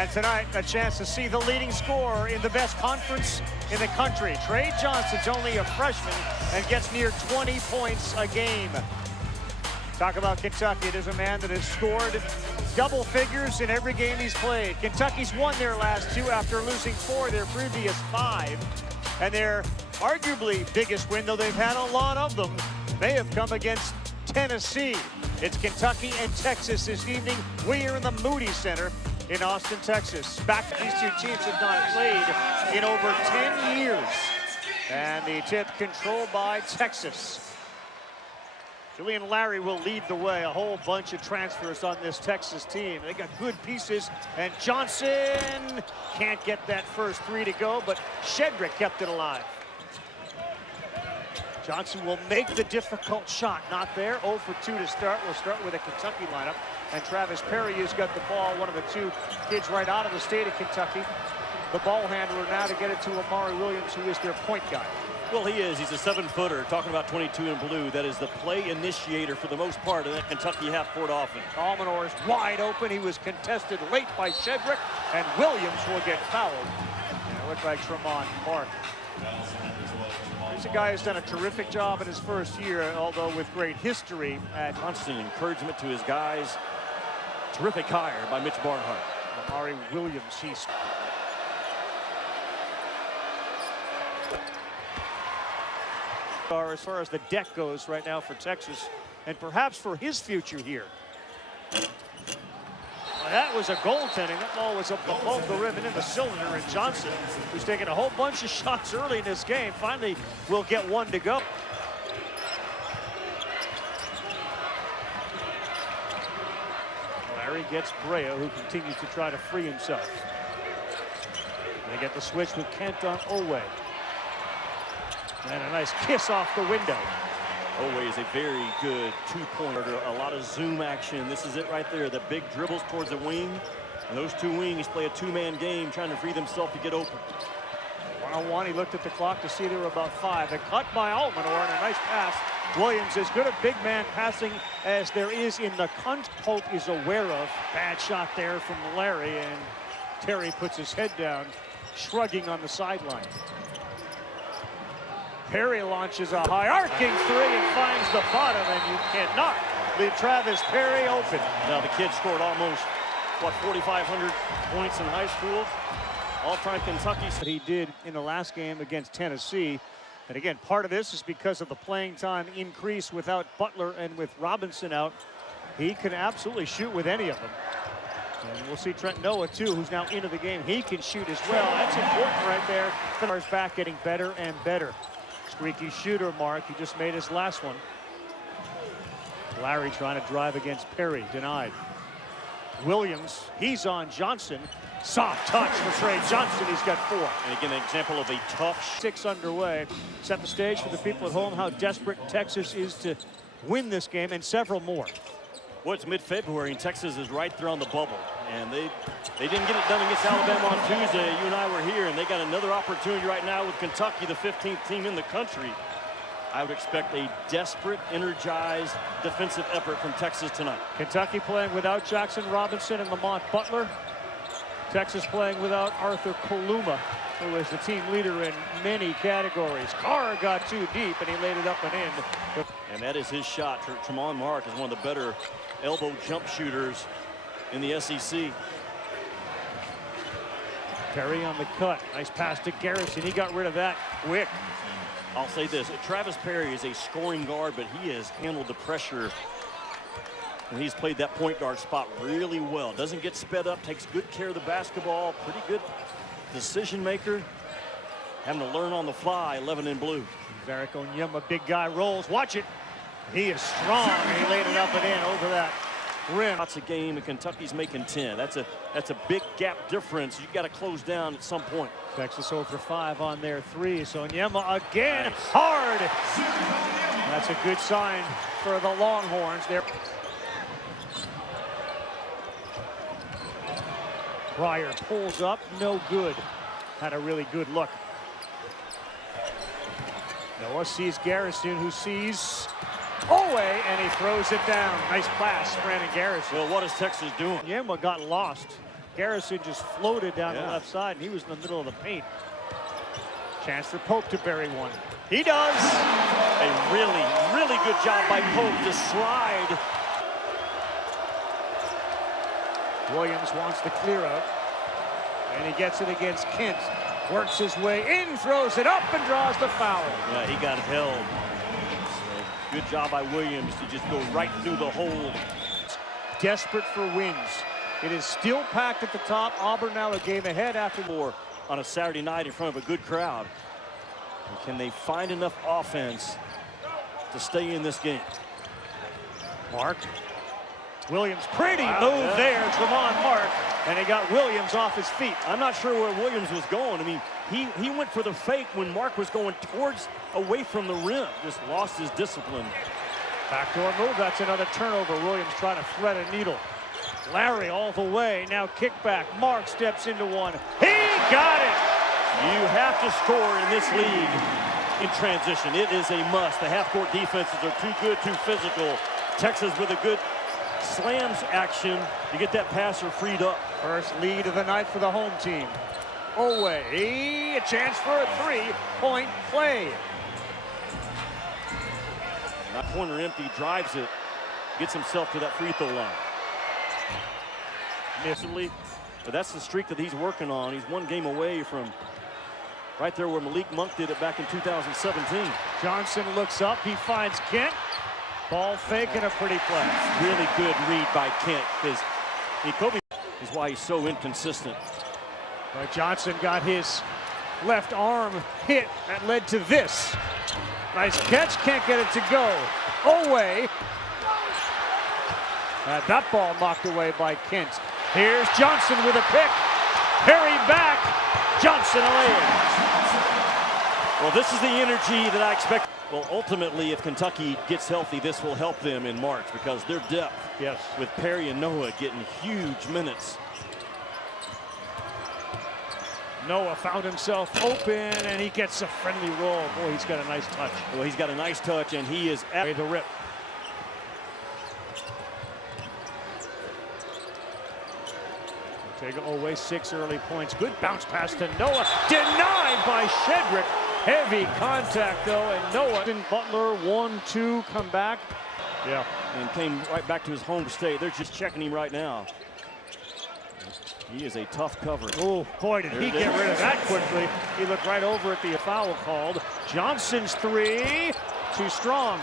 And tonight, a chance to see the leading scorer in the best conference in the country. Trey Johnson's only a freshman and gets near 20 points a game. Talk about Kentucky. It is a man that has scored double figures in every game he's played. Kentucky's won their last two after losing 4 of their previous 5. And their arguably biggest win, though they've had a lot of them, may have come against Tennessee. It's Kentucky and Texas this evening. We are in the Moody Center in Austin, Texas. Back, these two teams have not played in over 10 years. And the tip controlled by Texas. Julian Larry will lead the way. A whole bunch of transfers on this Texas team. They got good pieces, and Johnson can't get that first 3 to go, but Shedrick kept it alive. Johnson will make the difficult shot. Not there. 0 for 2 to start. We'll start with a Kentucky lineup. And Travis Perry has got the ball, one of the 2 kids right out of the state of Kentucky. The ball handler now to get it to Amari Williams, who is their point guy. Well, he is. He's a 7-footer. Talking about 22 in blue. That is the play initiator for the most part of that Kentucky half-court offense. Almanor is wide open. He was contested late by Shedrick, and Williams will get fouled. And it looked like Tremont Mark. He's a guy who's done a terrific job in his first year, although with great history. At constant encouragement to his guys. Terrific hire by Mitch Barnhart. Amari Williams, he's as far as the deck goes right now for Texas, and perhaps for his future here. Well, that was a goaltending. That ball was up above the rim and in the cylinder, and Johnson, who's taken a whole bunch of shots early in this game, finally will get 1 to go. Larry gets Brea, who continues to try to free himself. They get the switch with Kent on Owe. And a nice kiss off the window. Owe is a very good 2-pointer. A lot of zoom action. This is it right there. The big dribbles towards the wing. And those 2 wings play a 2-man game trying to free themselves to get open. 1-on-1, he looked at the clock to see there were about 5. A cut by Almanor and a nice pass. Williams, as good a big man passing as there is in the country. Holt is aware of. Bad shot there from Larry, and Terry puts his head down, shrugging on the sideline. Perry launches a high arcing 3 and finds the bottom, and you cannot leave Travis Perry open. Now the kid scored almost, what, 4,500 points in high school. All-time Kentucky. But he did in the last game against Tennessee. And again, part of this is because of the playing time increase without Butler and with Robinson out. He can absolutely shoot with any of them. And we'll see Trent Noah, too, who's now into the game. He can shoot as well. That's important right there. Finner's back getting better and better. Streaky shooter, Mark. He just made his last one. Larry trying to drive against Perry. Denied. Williams, he's on Johnson. Soft touch for Trey Johnson. He's got 4. And again, an example of a tough 6 underway. Set the stage for the people at home how desperate Texas is to win this game and several more. Well, it's mid-February, and Texas is right there on the bubble. And they didn't get it done against Alabama on Tuesday. You and I were here, and they got another opportunity right now with Kentucky, the 15th team in the country. I would expect a desperate, energized defensive effort from Texas tonight. Kentucky playing without Jackson Robinson and Lamont Butler. Texas playing without Arthur Kaluma, who is the team leader in many categories. Carr got too deep, and he laid it up and in. And that is his shot. Tremont Mark is one of the better elbow jump shooters in the SEC. Perry on the cut. Nice pass to Garrison. He got rid of that quick. I'll say this. Travis Perry is a scoring guard, but he has handled the pressure. And he's played that point guard spot really well. Doesn't get sped up, takes good care of the basketball. Pretty good decision maker. Having to learn on the fly, 11 in blue. Varric Onyema, big guy, rolls. Watch it. He is strong, and he laid it up and in over that rim. Lots of game, and Kentucky's making 10. That's a big gap difference. You got to close down at some point. Texas 0 for 5 on their 3. So Onyema again, nice. Hard. That's a good sign for the Longhorns there. Pryor pulls up, no good. Had a really good look. Noah sees Garrison, who sees Owe, and he throws it down. Nice pass, Brandon Garrison. Well, what is Texas doing? Yema got lost. Garrison just floated down the left side, and he was in the middle of the paint. Chance for Pope to bury one. He does. A really, really good job by Pope to slide. Williams wants to clear out, and he gets it against Kent. Works his way in, throws it up, and draws the foul. Yeah, he got held. So, good job by Williams to just go right through the hole. Desperate for wins. It is still packed at the top. Auburn now a game ahead after more on a Saturday night in front of a good crowd. And can they find enough offense to stay in this game? Mark. Williams, pretty move there, Tremont Mark, and he got Williams off his feet. I'm not sure where Williams was going. I mean, he went for the fake when Mark was going away from the rim. Just lost his discipline. Backdoor move, that's another turnover. Williams trying to thread a needle. Larry all the way, now kickback. Mark steps into one. He got it! You have to score in this league in transition. It is a must. The half-court defenses are too good, too physical. Texas with a good slams action to get that passer freed up. First lead of the night for the home team. Oweh, a chance for a three-point play. That corner empty, drives it, gets himself to that free throw line. Missily, but that's the streak that he's working on. He's one game away from right there where Malik Monk did it back in 2017. Johnson looks up, he finds Kent. Ball fake and a pretty play. Really good read by Kent, because Kobe is why he's so inconsistent. But Johnson got his left arm hit. That led to this. Nice catch, can't get it to go. Oweh. That ball knocked away by Kent. Here's Johnson with a pick. Harry back. Johnson a lay-in. Well, this is the energy that I expect. Well, ultimately, if Kentucky gets healthy, this will help them in March because their depth, yes, with Perry and Noah getting huge minutes. Noah found himself open, and he gets a friendly roll. Boy, he's got a nice touch. Well, he's got a nice touch, and he is at the rip. Take Oweh 6 early points. Good bounce pass to Noah. Denied by Shedrick. Heavy contact, though, and Noah. Butler, 1-2, come back. Yeah, and came right back to his home state. They're just checking him right now. He is a tough cover. Oh, boy, did he get rid of that quickly. He looked right over at the foul called. Johnson's three, too strong.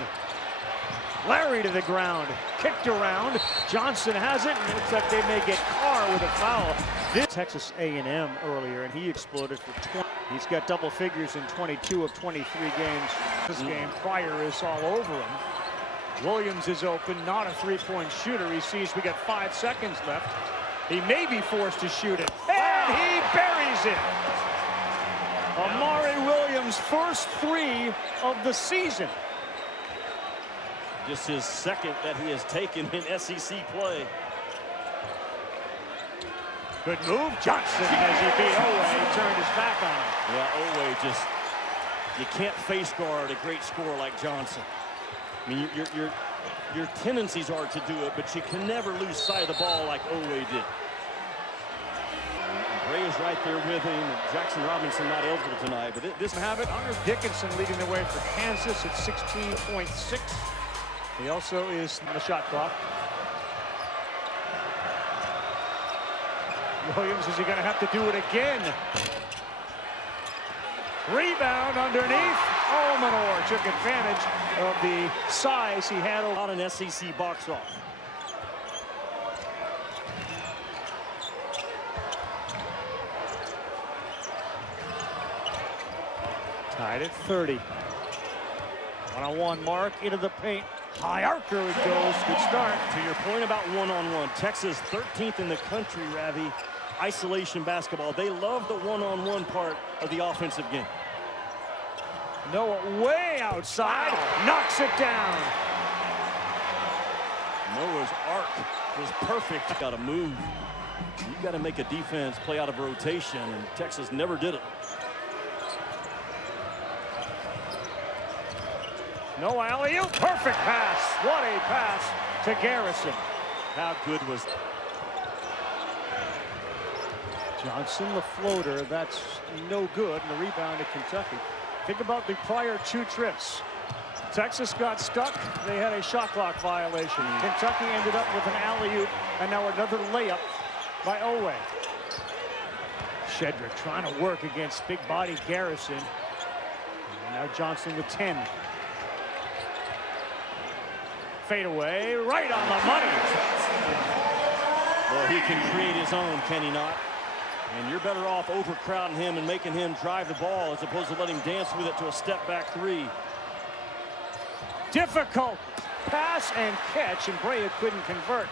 Larry to the ground, kicked around. Johnson has it, and it looks like they may get Carr with a foul. This Texas A&M earlier, and he exploded for 20. He's got double figures in 22 of 23 games. This game, Pryor is all over him. Williams is open, not a three-point shooter. He sees we got 5 seconds left. He may be forced to shoot it, and he buries it. Amari Williams' first three of the season. Just his second that he has taken in SEC play. Good move, Johnson, as he beat Oweh. He turned his back on him. Yeah, Oweh just, you can't face guard a great scorer like Johnson. I mean, your tendencies are to do it, but you can never lose sight of the ball like Oweh did. Ray is right there with him. Jackson Robinson not eligible tonight, but this have it. Hunter Dickinson leading the way for Kansas at 16.6. He also is in the shot clock. Williams, is he going to have to do it again? Rebound underneath. Omanor took advantage of the size he had on an SEC box off. Tied at 30. One-on-one Mark into the paint. High archer it goes. Good start. To your point about one-on-one, Texas 13th in the country, Ravi. Isolation basketball. They love the one-on-one part of the offensive game. Noah way outside. Knocks it down. Noah's arc was perfect. Got to move. You got to make a defense play out of rotation, and Texas never did it. Noah alley-oop, perfect pass. What a pass to Garrison. How good was Johnson, the floater, that's no good, and the rebound to Kentucky. Think about the prior 2 trips. Texas got stuck. They had a shot clock violation. Kentucky ended up with an alley-oop, and now another layup by Owe. Shedrick trying to work against big body Garrison. And now Johnson with 10. Fade away, right on the money. Well, he can create his own, can he not? And you're better off overcrowding him and making him drive the ball as opposed to letting him dance with it to a step-back 3. Difficult pass and catch, and Brea couldn't convert.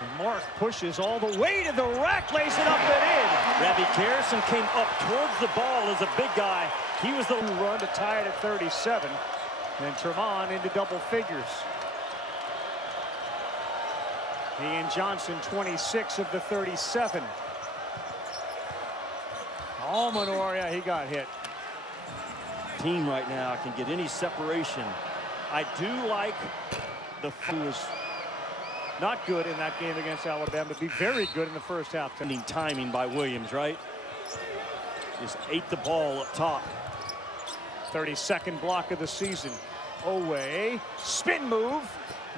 And Mark pushes all the way to the rack, lays it up and in. Rabbi Garrison came up towards the ball as a big guy. He was the run to tie it at 37. And Tremont into double figures. He and Johnson 26 of the 37. Almanor, yeah, he got hit. Team right now can get any separation. I do like the was not good in that game against Alabama to be very good in the first half. Timing by Williams, right? Just ate the ball up top. 32nd block of the season. Owe, spin move,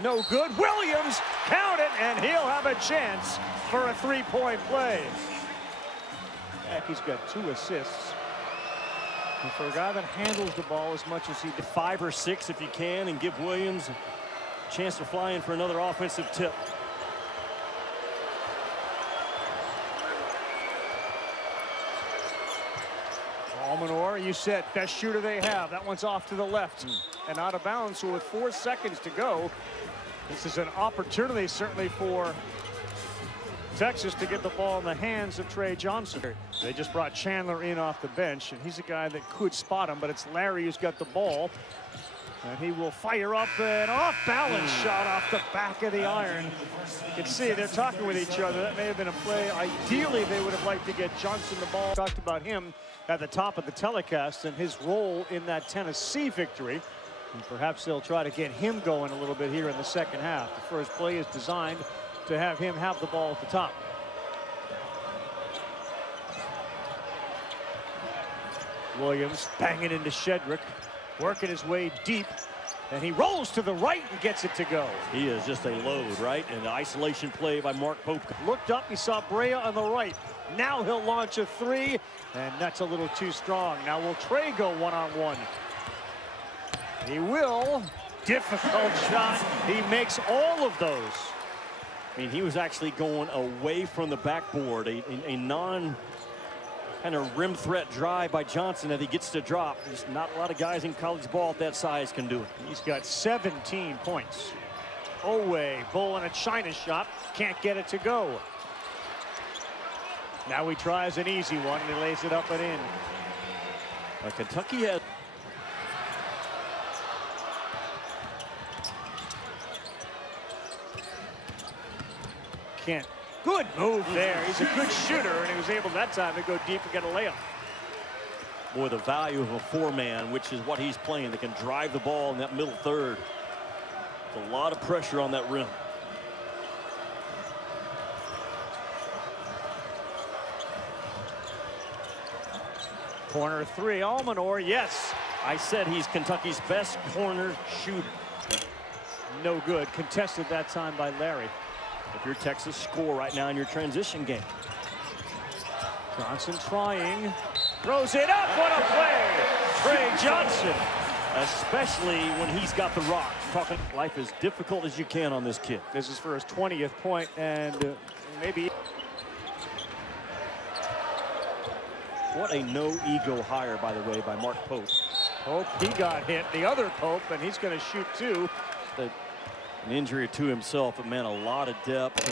no good. Williams, count it, and he'll have a chance for a 3-point play. He's got 2 assists. And for a guy that handles the ball as much as he did, 5 or 6 if you can, and give Williams a chance to fly in for another offensive tip. Almanor, you said best shooter they have. That one's off to the left and out of bounds. So with 4 seconds to go, this is an opportunity certainly for Texas to get the ball in the hands of Trey Johnson. They just brought Chandler in off the bench, and he's a guy that could spot him, but it's Larry who's got the ball. And he will fire up an off-balance shot off the back of the iron. You can see they're talking with each other. That may have been a play. Ideally, they would have liked to get Johnson the ball. Talked about him at the top of the telecast and his role in that Tennessee victory. And perhaps they'll try to get him going a little bit here in the second half. The first play is designed to have him have the ball at the top. Williams banging into Shedrick, working his way deep, and he rolls to the right and gets it to go. He is just a load, right? And the isolation play by Mark Pope. Looked up, he saw Brea on the right. Now he'll launch a 3, and that's a little too strong. Now will Trey go one-on-one? He will. Difficult shot. He makes all of those. I mean, he was actually going away from the backboard, a non kind of rim threat drive by Johnson that he gets to drop. Just not a lot of guys in college ball at that size can do it. He's got 17 points. Owe, bull and a China shot, can't get it to go. Now he tries an easy one and he lays it up and in. Kentucky had Kent, good move there. He's a good shooter, and he was able that time to go deep and get a layup. Boy, the value of a 4-man, which is what he's playing, that can drive the ball in that middle third. There's a lot of pressure on that rim. Corner 3, Almanor, yes. I said he's Kentucky's best corner shooter. No good, contested that time by Larry. If you're Texas, score right now in your transition game. Johnson trying, throws it up, what a play! Trey Johnson. Especially when he's got the rock. Talking life as difficult as you can on this kid. This is for his 20th point, and maybe. What a no-ego hire, by the way, by Mark Pope. Pope, he got hit. The other Pope, and he's going to shoot 2. An injury to himself, but man, a lot of depth.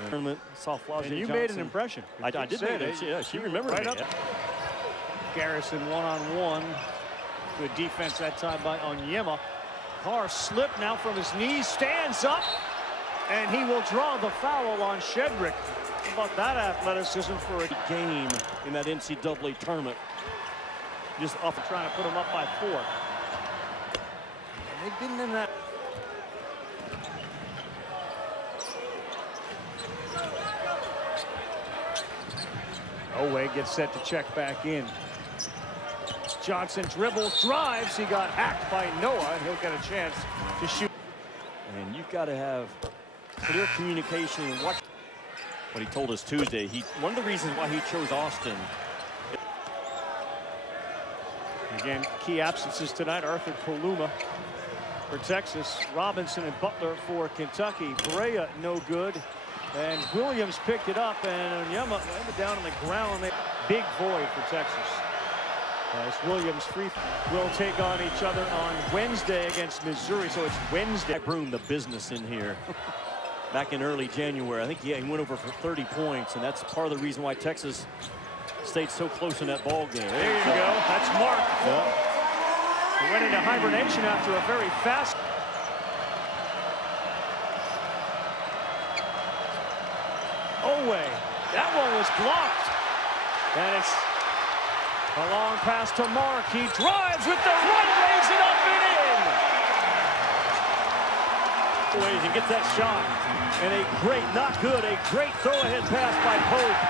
And tournament, saw Flau'jae and you Johnson. made an impression. I did say that. Yeah, she remembered right me. Up. Garrison one-on-one. Good defense that time by Onyema. Carr slipped now from his knees, stands up, and he will draw the foul on Shedrick. How about that athleticism for a game in that NCAA tournament? Just up trying to put him up by 4. And they didn't in that. Owe gets set to check back in. Johnson dribbles, drives. He got hacked by Noah. He'll get a chance to shoot. And you've got to have clear communication and watch what he told us Tuesday. One of the reasons why he chose Austin. Again, key absences tonight. Arthur Kaluma for Texas. Robinson and Butler for Kentucky. Brea no good. And Williams picked it up, and Onyema landed down on the ground. Big void for Texas. As Williams will take on each other on Wednesday against Missouri. So it's Wednesday. Broom the business in here. Back in early January, I think he went over for 30 points, and that's part of the reason why Texas stayed so close in that ball game. There you go. That's Mark. Yeah. He went into hibernation after a very fast. Owe. That one was blocked. And it's a long pass to Mark. He drives with the right, lays it up and in. And gets that shot. And a great, not good, a great throw-ahead pass by Pope.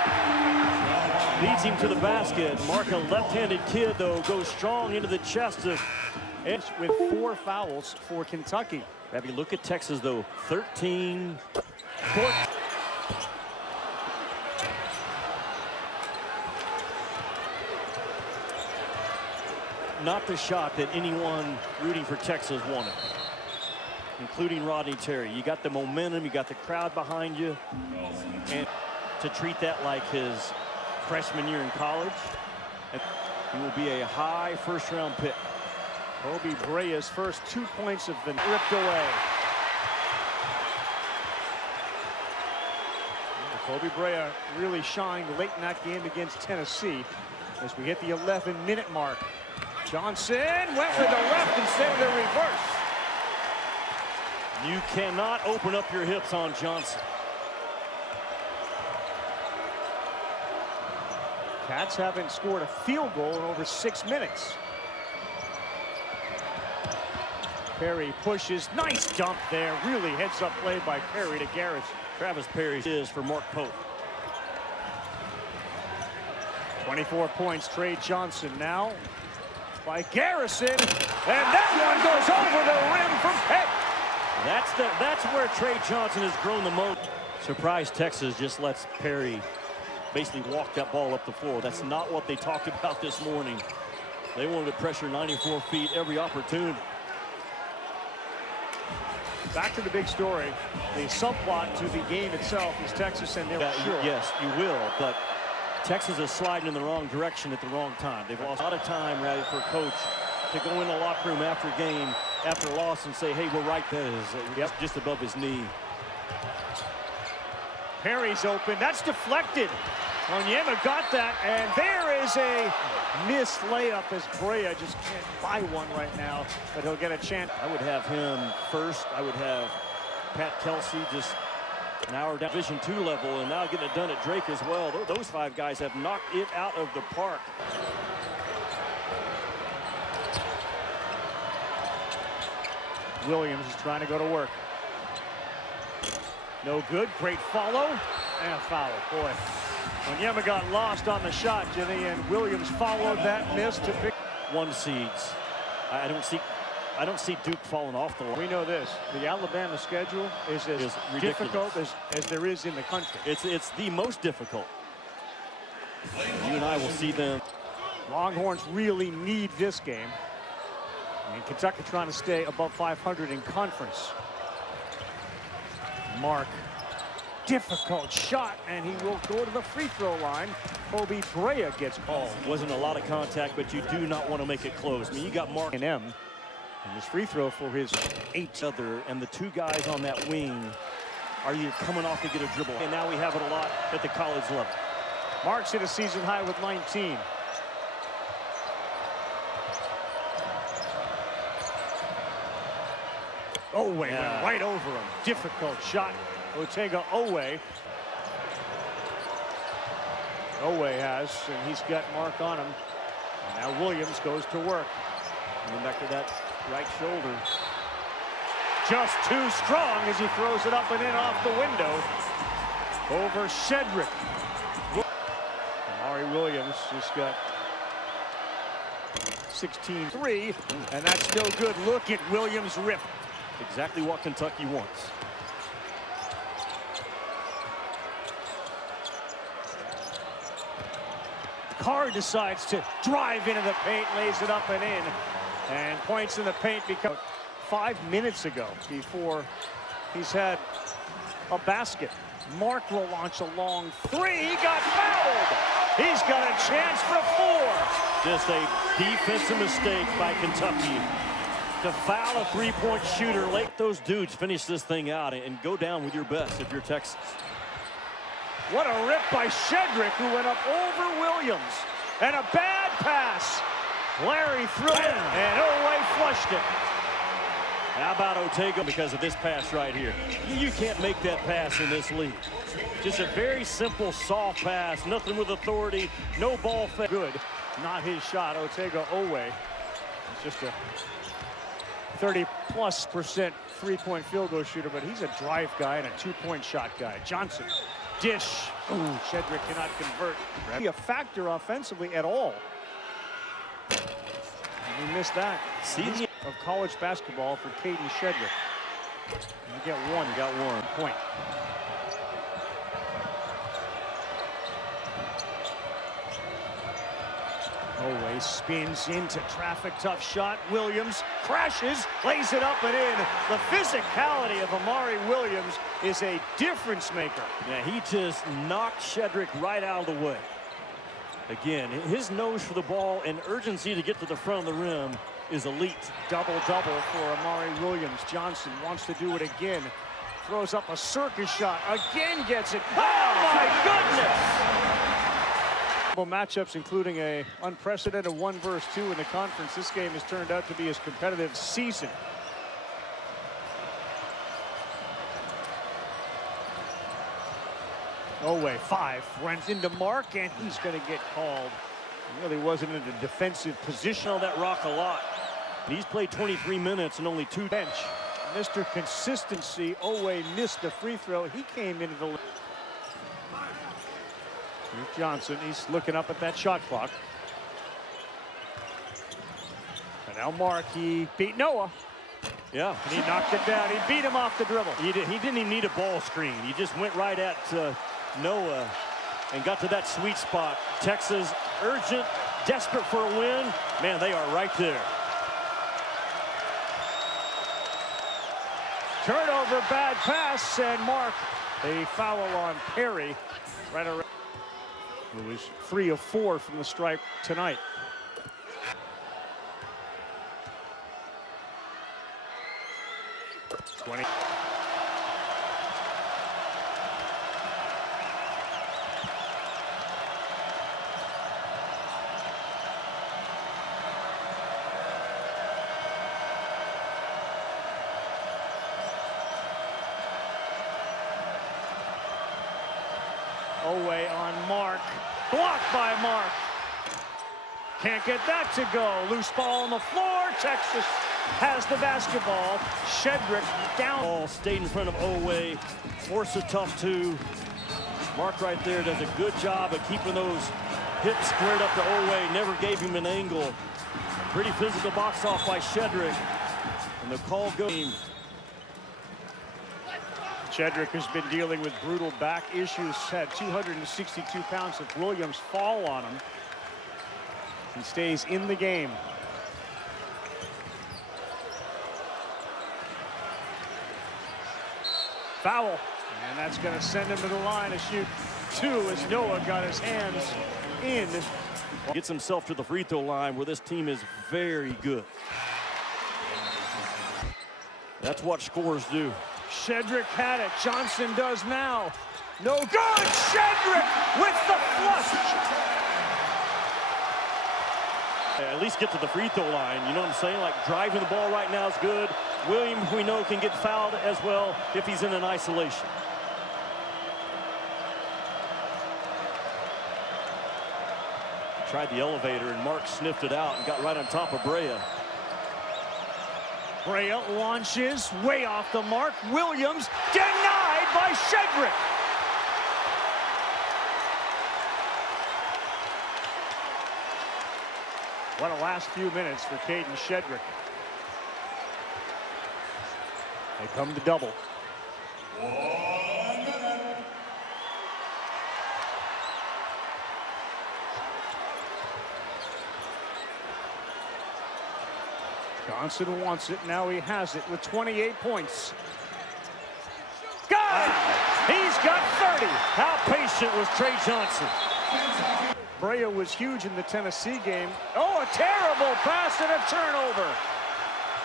Leads him to the basket. Mark, a left-handed kid, though, goes strong into the chest of Edge with 4 fouls for Kentucky. Have you look at Texas, though, 13, 14. Not the shot that anyone rooting for Texas wanted, including Rodney Terry. You got the momentum, you got the crowd behind you, and to treat that like his freshman year in college, he will be a high first-round pick. Kobe Brea's first 2 points have been ripped away. Kobe Brea really shined late in that game against Tennessee as we hit the 11-minute mark. Johnson went with the left instead of the reverse. You cannot open up your hips on Johnson. Cats haven't scored a field goal in over 6 minutes. Perry pushes, nice dump there. Really heads-up play by Perry to Garrison. Travis Perry is for Mark Pope. 24 points, Trey Johnson now by Garrison, and that one goes over the rim from Peck. That's where Trey Johnson has grown the most. Surprise Texas just lets Perry basically walk that ball up the floor. That's not what they talked about this morning. They wanted to pressure 94 feet every opportunity. Back to the big story. The subplot to the game itself is Texas and they're sure. Yes, you will, but Texas is sliding in the wrong direction at the wrong time. They've lost a lot of time, rather, for a coach to go in the locker room after a game, after a loss, and say, hey, we're right there. Just above his knee. Perry's open. That's deflected. Onyema got that, and there is a missed layup as Brea just can't buy one right now, but he'll get a chance. I would have him first. I would have Pat Kelsey just an hour down Division II level, and now getting it done at Drake as well. Those 5 guys have knocked it out of the park. Williams is trying to go to work. No good. Great follow and a foul. Boy, Onyema got lost on the shot, Jimmy, and Williams followed that miss to pick 1 seeds. I don't see Duke falling off the line. We know this: the Alabama schedule is as difficult as there is in the country. It's the most difficult. You and I will see them. Longhorns really need this game. And Kentucky trying to stay above 500 in conference. Mark, difficult shot, and he will go to the free throw line. Kobe Brea gets called. Wasn't a lot of contact, but you do not want to make it close. I mean, you got Mark and his free throw for his 8th. And the 2 guys on that wing are you coming off to get a dribble. And now we have it a lot at the college level. Mark's hit a season high with 19. Owe went right over him. Difficult shot. Otega Owe. Owe has, and he's got Mark on him. And now Williams goes to work. Going back to that right shoulder. Just too strong as he throws it up and in off the window. Over Shedrick. Amari Williams just got 16-3, and that's no good. Look at Williams rip. Exactly what Kentucky wants. Carr decides to drive into the paint, lays it up and in, and points in the paint because 5 minutes ago, before he's had a basket. Mark will launch a long three. He got fouled. He's got a chance for 4. Just a defensive mistake by Kentucky to foul a three-point shooter. Let those dudes finish this thing out and go down with your best if you're Texas. What a rip by Shedrick, who went up over Williams. And a bad pass. Larry threw it, and Oweh flushed it. How about Otego because of this pass right here? You can't make that pass in this league. Just a very simple, soft pass, nothing with authority, no ball fake. Good, not his shot. Otego Oweh. It's just a 30+% three-point field goal shooter, but he's a drive guy and a two-point shot guy. Johnson, dish. Ooh, Shedrick cannot convert. Be a factor offensively at all. We missed that. See of college basketball for Caden Shedrick. You get one. Got one point. Oweh spins into traffic, tough shot. Williams crashes, lays it up and in. The physicality of Amari Williams is a difference maker. Yeah, he just knocked Shedrick right out of the way. Again, his nose for the ball and urgency to get to the front of the rim is elite. Double-double for Amari Williams. Johnson wants to do it again. Throws up a circus shot. Again gets it. Oh, my goodness! Matchups, including a unprecedented 1 versus 2 in the conference. This game has turned out to be his competitive season. Oweh, 5, runs into Mark, and he's going to get called. He really wasn't in a defensive position. On that rock a lot. He's played 23 minutes and only 2 bench. Mr. Consistency, Oweh missed the free throw. He came into the... Here's Johnson, he's looking up at that shot clock. And now Mark, he beat Noah. Yeah. And he knocked it down. He beat him off the dribble. He didn't even need a ball screen. He just went right at Noah and got to that sweet spot. Texas urgent, desperate for a win. Man, they are right there. Turnover, bad pass, and Mark, a foul on Perry. Right around. Who was 3 of 4 from the stripe tonight. Oweh on Mark. Blocked by Mark. Can't get that to go. Loose ball on the floor. Texas has the basketball. Shedrick down. Ball stayed in front of Oweh. Forced a tough 2. Mark right there does a good job of keeping those hips squared up to Oweh. Never gave him an angle. Pretty physical box off by Shedrick. And the call goes. Shedrick has been dealing with brutal back issues, had 262 pounds of Williams fall on him. He stays in the game. Foul, and that's going to send him to the line to shoot 2 as Noah got his hands in. Gets himself to the free throw line where this team is very good. That's what scorers do. Shedrick had it. Johnson does now. No good. Shedrick with the flush. At least get to the free throw line. You know what I'm saying? Like driving the ball right now is good. Williams, we know, can get fouled as well if he's in an isolation. Tried the elevator, and Mark sniffed it out and got right on top of Brea. Brea launches way off the mark. Williams denied by Shedrick. What a last few minutes for Caden Shedrick. They come to double. Johnson wants it. Now he has it with 28 points. Got it! He's got 30. How patient was Trey Johnson? Brea was huge in the Tennessee game. Oh, a terrible pass and a turnover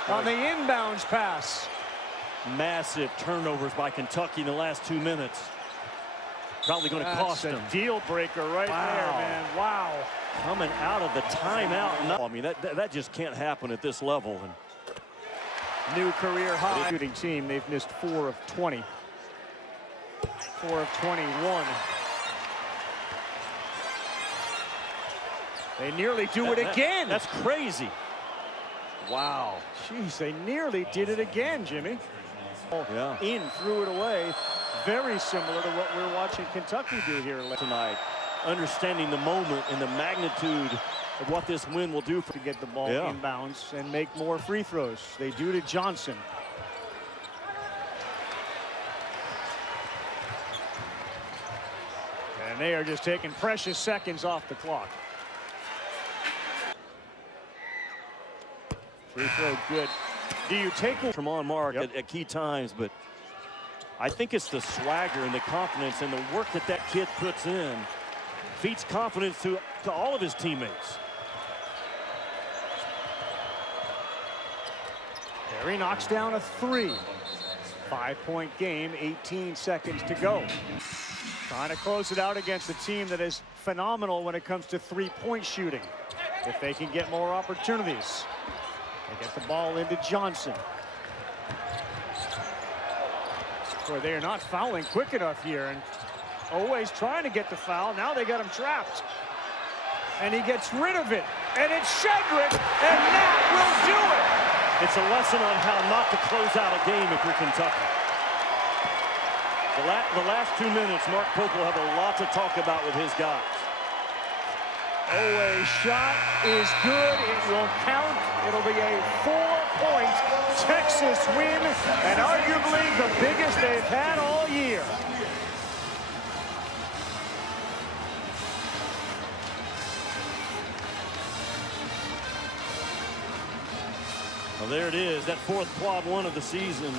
on the inbounds pass. Massive turnovers by Kentucky in the last 2 minutes. Probably going to cost them. Deal breaker right there, man. Wow. Coming out of the timeout. No, I mean, that just can't happen at this level. And new career high. Shooting team, they've missed 4 of 20. 4 of 21. They nearly do it again. That's crazy. Wow. Jeez, they nearly did it again, Jimmy. Yeah. In, threw it away. Very similar to what we're watching Kentucky do here tonight. Understanding the moment and the magnitude of what this win will do to get the ball inbounds and make more free throws. They do to Johnson. And they are just taking precious seconds off the clock. Free throw good. Do you take from on Mark at key times, but I think it's the swagger and the confidence and the work that that kid puts in feeds confidence to all of his teammates. Perry knocks down a 3. 5-point game, 18 seconds to go. Trying to close it out against a team that is phenomenal when it comes to three-point shooting. If they can get more opportunities. They get the ball into Johnson. Boy, they are not fouling quick enough here, and always trying to get the foul. Now they got him trapped. And he gets rid of it. And it's Shedrick, and that will do it. It's a lesson on how not to close out a game if you're Kentucky. The last 2 minutes, Mark Pope will have a lot to talk about with his guys. A shot is good. It will count. It'll be a 4-point Texas win, and arguably the biggest they've had all year. Well, there it is, that 4th quad one of the season.